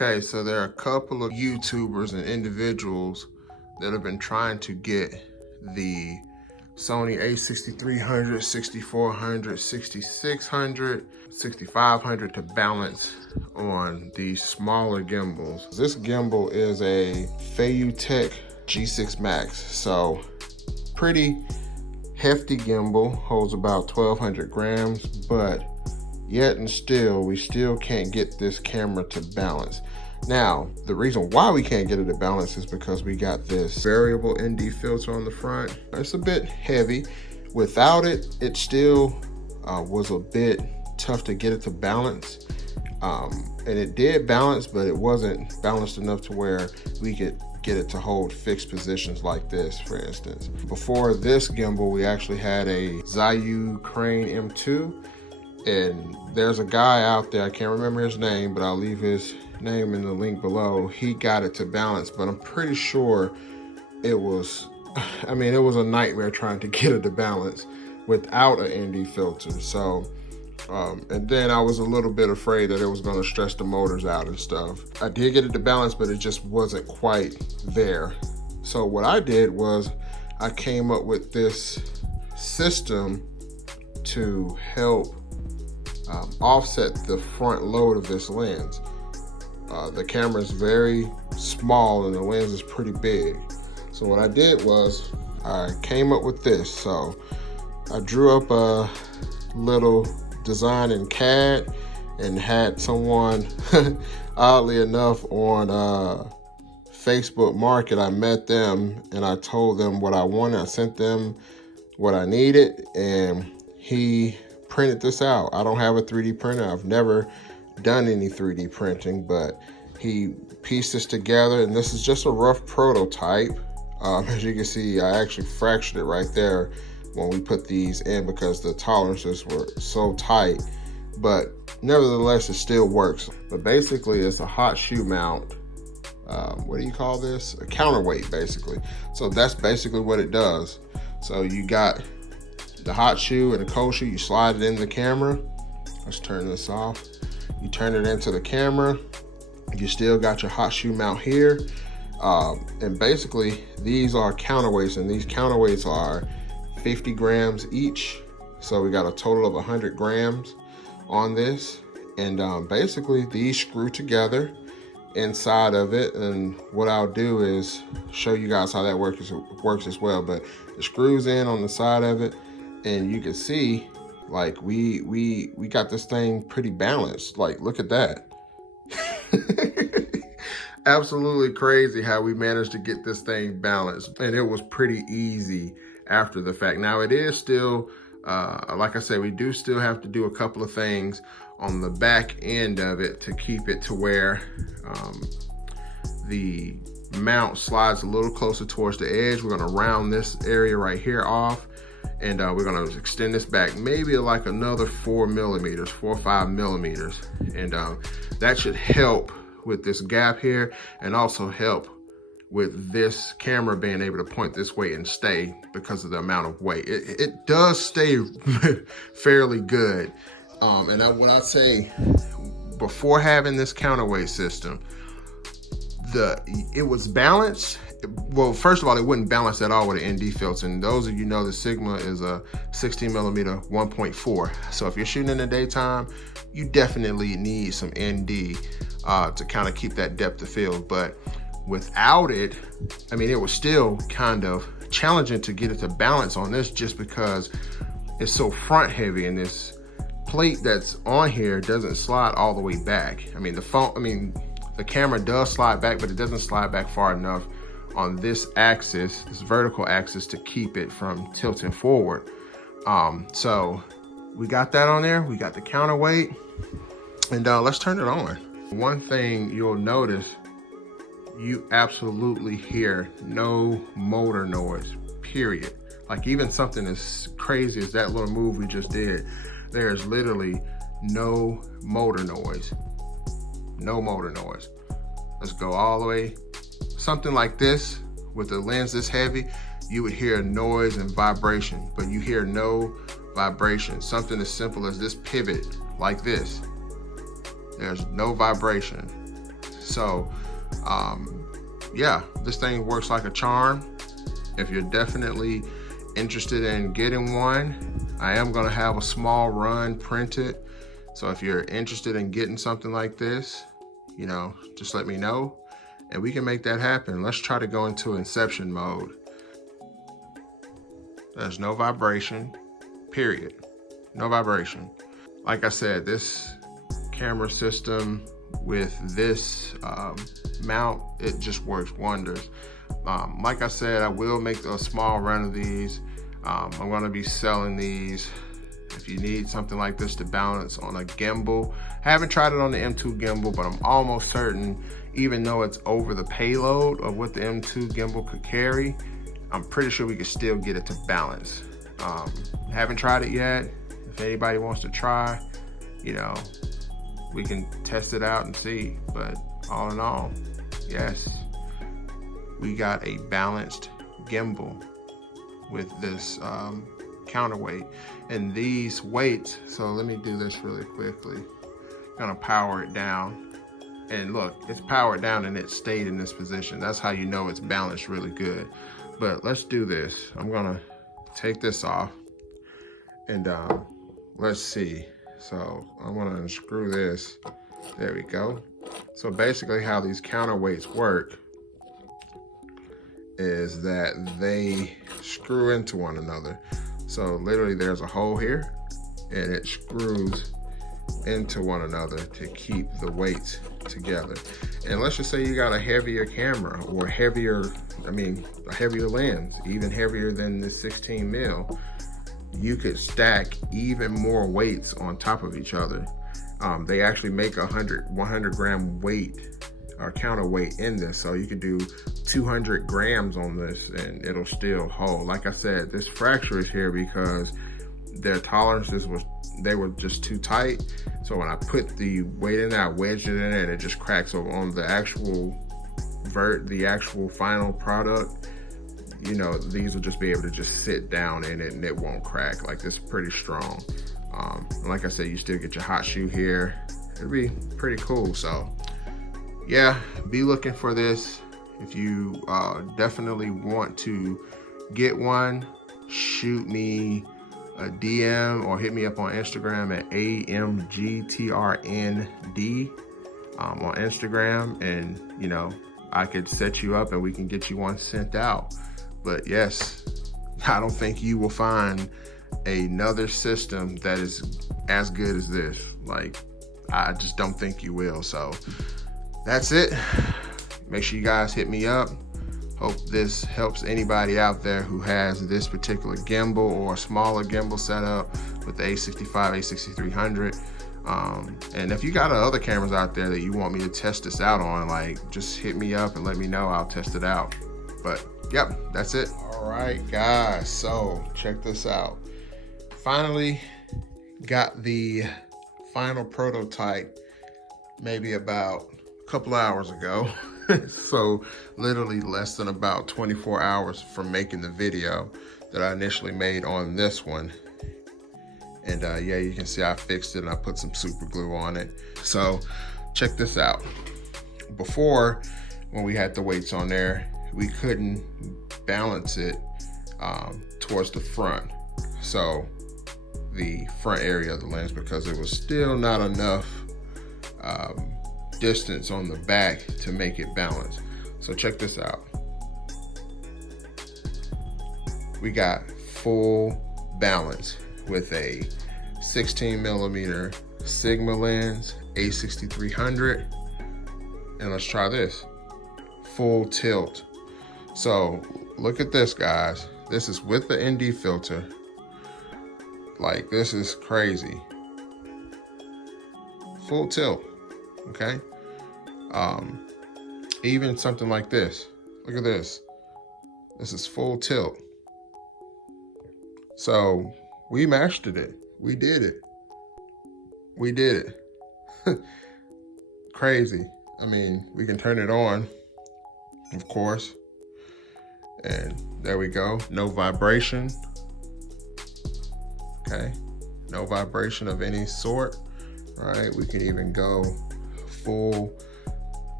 Okay, so there are a couple of YouTubers and individuals that have been trying to get the Sony A6300, 6400, 6600, 6500 to balance on these smaller gimbals. This gimbal is a Feiyutech G6 Max, so pretty hefty gimbal, holds about 1200 grams, but yet and still, we still can't get this camera to balance. Now, the reason why we can't get it to balance is because we got this variable ND filter on the front. It's a bit heavy. Without it, it still was a bit tough to get it to balance. And it did balance, but it wasn't balanced enough to where we could get it to hold fixed positions like this, for instance. Before this gimbal, we actually had a ZHIYUN Crane M2. And there's a guy out there, I can't remember his name, but I'll leave his name in the link below. He got it to balance, but I'm pretty sure it was a nightmare trying to get it to balance without an ND filter. So, and then I was a little bit afraid that it was gonna stress the motors out and stuff. I did get it to balance, but it just wasn't quite there. So what I did was I came up with this system to help offset the front load of this lens. The camera is very small and the lens is pretty big. So what I did was I came up with this. So I drew up a little design in CAD and had someone, oddly enough, on Facebook Market. I met them and I told them what I wanted. I sent them what I needed and he printed this out. I don't have a 3D printer. I've never done any 3D printing, but he pieced this together and this is just a rough prototype. As you can see, I actually fractured it right there when we put these in because the tolerances were so tight, but nevertheless, it still works. But basically, it's a hot shoe mount. What do you call this? A counterweight, basically. So that's basically what it does. So you got the hot shoe and the cold shoe, you slide it into the camera. Let's turn this off. You turn it into the camera. You still got your hot shoe mount here. And basically these are counterweights and these counterweights are 50 grams each. So we got a total of 100 grams on this. And basically these screw together inside of it. And what I'll do is show you guys how that works as well. But it screws in on the side of it. And you can see, like, we got this thing pretty balanced. Like, look at that. Absolutely crazy how we managed to get this thing balanced. And it was pretty easy after the fact. Now, it is still, like I said, we do still have to do a couple of things on the back end of it to keep it to where the mount slides a little closer towards the edge. We're gonna round this area right here off. And we're gonna extend this back maybe like another 4 or 5 millimeters. And that should help with this gap here and also help with this camera being able to point this way and stay because of the amount of weight. It does stay fairly good. And what I'd say, before having this counterweight system, it was balanced. Well, first of all, it wouldn't balance at all with an ND filter. And those of you know the Sigma is a 16 millimeter 1.4. So if you're shooting in the daytime, you definitely need some ND to kind of keep that depth of field. But without it, I mean, it was still kind of challenging to get it to balance on this just because it's so front heavy and this plate that's on here doesn't slide all the way back. I mean, the camera does slide back, but it doesn't slide back far enough on this axis, this vertical axis, to keep it from tilting forward. So we got that on there. We got the counterweight, and let's turn it on. One thing you'll notice, you absolutely hear no motor noise, period. Like even something as crazy as that little move we just did, there's literally no motor noise. No motor noise. Let's go all the way. Something like this, with a lens this heavy, you would hear noise and vibration, but you hear no vibration. Something as simple as this pivot, like this. There's no vibration. So yeah, this thing works like a charm. If you're definitely interested in getting one, I am gonna have a small run printed. So if you're interested in getting something like this, you know, just let me know and we can make that happen. Let's try to go into inception mode. There's no vibration, period. No vibration. Like I said, this camera system with this mount, it just works wonders. Like I said, I will make a small run of these. I'm gonna be selling these. If you need something like this to balance on a gimbal, I haven't tried it on the M2 gimbal, but I'm almost certain, even though it's over the payload of what the M2 gimbal could carry, I'm pretty sure we could still get it to balance. Haven't tried it yet. If anybody wants to try, you know, we can test it out and see. But all in all, yes, we got a balanced gimbal with this counterweight and these weights. So let me do this really quickly. Gonna power it down, and look, it's powered down and it stayed in this position. That's how you know it's balanced really good. But let's do this. I'm gonna take this off and let's see. So I'm gonna unscrew this. There we go. So basically how these counterweights work is that they screw into one another. So literally there's a hole here and it screws into one another to keep the weights together. And let's just say you got a heavier camera or heavier, a heavier lens, even heavier than the 16 mil, you could stack even more weights on top of each other. They actually make 100 gram weight or counterweight in this. So you could do 200 grams on this and it'll still hold. Like I said, this fracture is here because their tolerances they were just too tight. So when I put the weight in there, I wedged it in there and it just cracks. So on the actual final product, you know, these will just be able to just sit down in it and it won't crack. Like, this is pretty strong. Like I said, you still get your hot shoe here. It'd be pretty cool. So yeah, be looking for this. If you definitely want to get one, shoot me a DM or hit me up on Instagram at AMGTRND on Instagram, and you know, I could set you up and we can get you one sent out. But yes, I don't think you will find another system that is as good as this. Like, I just don't think you will. So that's it. Make sure you guys hit me up. Hope this helps anybody out there who has this particular gimbal or a smaller gimbal setup with the A65, A6300. And if you got other cameras out there that you want me to test this out on, like, just hit me up and let me know. I'll test it out. But yep, that's it. All right, guys, so check this out. Finally got the final prototype maybe about a couple hours ago. So literally less than about 24 hours from making the video that I initially made on this one. And yeah, you can see I fixed it and I put some super glue on it. So check this out. Before, when we had the weights on there, we couldn't balance it towards the front. So the front area of the lens, because it was still not enough distance on the back to make it balance. So check this out. We got full balance with a 16 millimeter Sigma lens, A6300. And let's try this. Full tilt. So look at this, guys. This is with the ND filter. Like, this is crazy. Full tilt, okay? Even something like this. Look at this. This is full tilt. So we mastered it. We did it. We did it. Crazy. I mean, we can turn it on, of course. And there we go. No vibration. Okay. No vibration of any sort. All right. We can even go full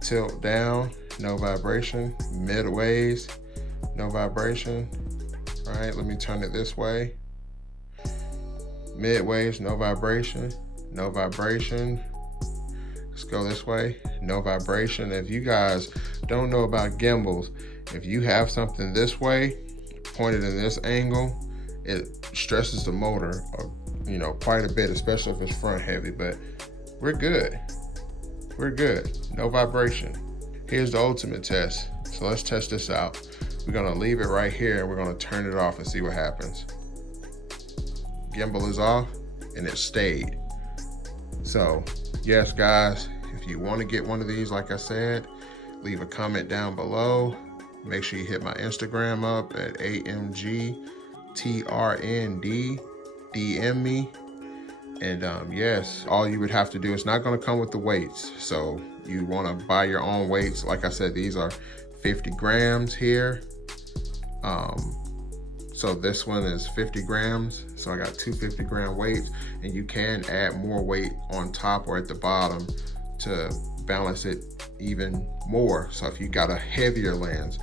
tilt down, no vibration. Midways, no vibration. All right, let me turn it this way. Midways, no vibration, no vibration. Let's go this way, no vibration. If you guys don't know about gimbals, if you have something this way, pointed in this angle, it stresses the motor, you know, quite a bit, especially if it's front heavy, but we're good. We're good, no vibration. Here's the ultimate test. So let's test this out. We're gonna leave it right here and we're gonna turn it off and see what happens. Gimbal is off and it stayed. So yes, guys, if you wanna get one of these, like I said, leave a comment down below. Make sure you hit my Instagram up at AMGTRND, DM me. And yes, all you would have to do, it's not gonna come with the weights. So you wanna buy your own weights. Like I said, these are 50 grams here. So this one is 50 grams. So I got two 50-gram weights, and you can add more weight on top or at the bottom to balance it even more. So if you got a heavier lens,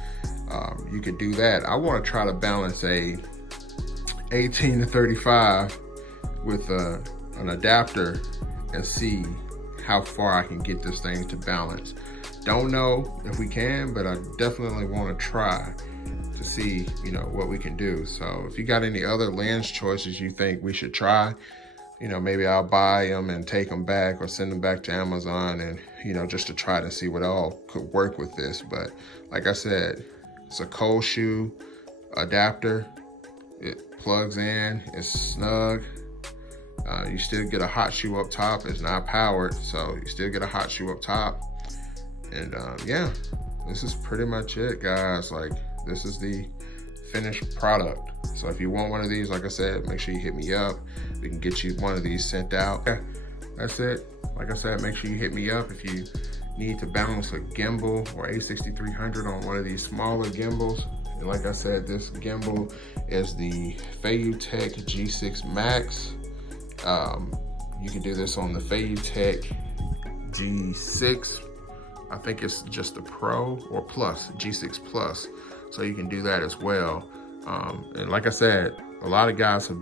you could do that. I wanna try to balance a 18 to 35 with an adapter and see how far I can get this thing to balance. Don't know if we can, but I definitely want to try to see, you know, what we can do. So if you got any other lens choices you think we should try, you know, maybe I'll buy them and take them back or send them back to Amazon, and, you know, just to try to see what all could work with this. But like I said, it's a cold shoe adapter. It plugs in, it's snug. You still get a hot shoe up top. It's not powered, so you still get a hot shoe up top. And yeah, this is pretty much it, guys. Like, this is the finished product. So if you want one of these, like I said, make sure you hit me up. We can get you one of these sent out. Yeah, that's it. Like I said, make sure you hit me up if you need to balance a gimbal or A6300 on one of these smaller gimbals. And like I said, this gimbal is the Feiyutech G6 Max. You can do this on the Feiyutech G6. I think it's just the Pro or Plus, G6 Plus. So you can do that as well. And like I said, a lot of guys have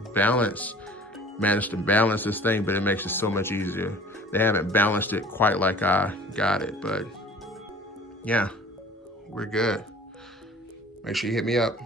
managed to balance this thing, but it makes it so much easier. They haven't balanced it quite like I got it, but yeah, we're good. Make sure you hit me up.